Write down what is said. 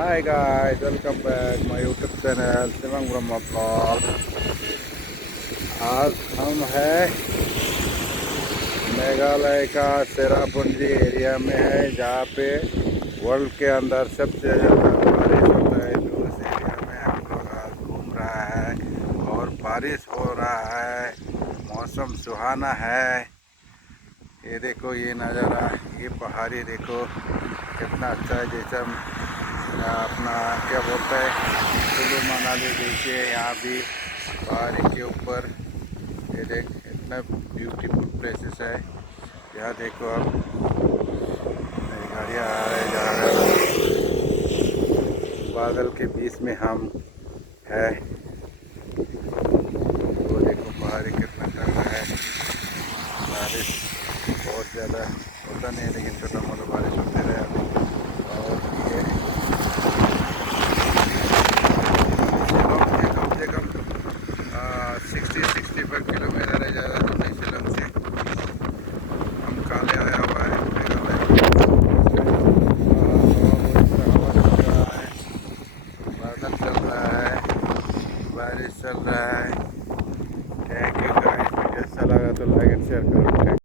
Hi guys, welcome back my YouTube channel Shivam Brahma blog. आज हम हैं मेघालय का चेरापूंजी एरिया में है, जहाँ पे वर्ल्ड के अंदर सबसे ज़्यादा बारिश होता है। तो उस एरिया में हम लोग आज घूम रहा है और बारिश हो रहा है, मौसम सुहाना है। ये देखो, ये नज़ारा, ये पहाड़ी देखो कितना अच्छा है। जैसा अपना क्या बोलता है, कुल्लू मनाली देखिए, यहाँ भी पहाड़ी के ऊपर ये देख इतना ब्यूटीफुल प्लेसेस है। यहाँ देखो आप, गाड़ियाँ आ रहे जा रहे, बादल के बीच में हम है। वो देखो पहाड़ी कितना ठंडा है। बारिश बहुत ज़्यादा होता नहीं है, लेकिन छोटा मोटा बारिश होते रहे अभी। और ये कम से कम 60-65 किलोमीटर है ज़्यादा दूर शिलोंग से। हम काले आया हुआ है मेघालय। बादल चल रहा है, बारिश चल रहा है। थैंक यू गाइस, वीडियो अच्छा लगा तो लाइक एंड शेयर करो।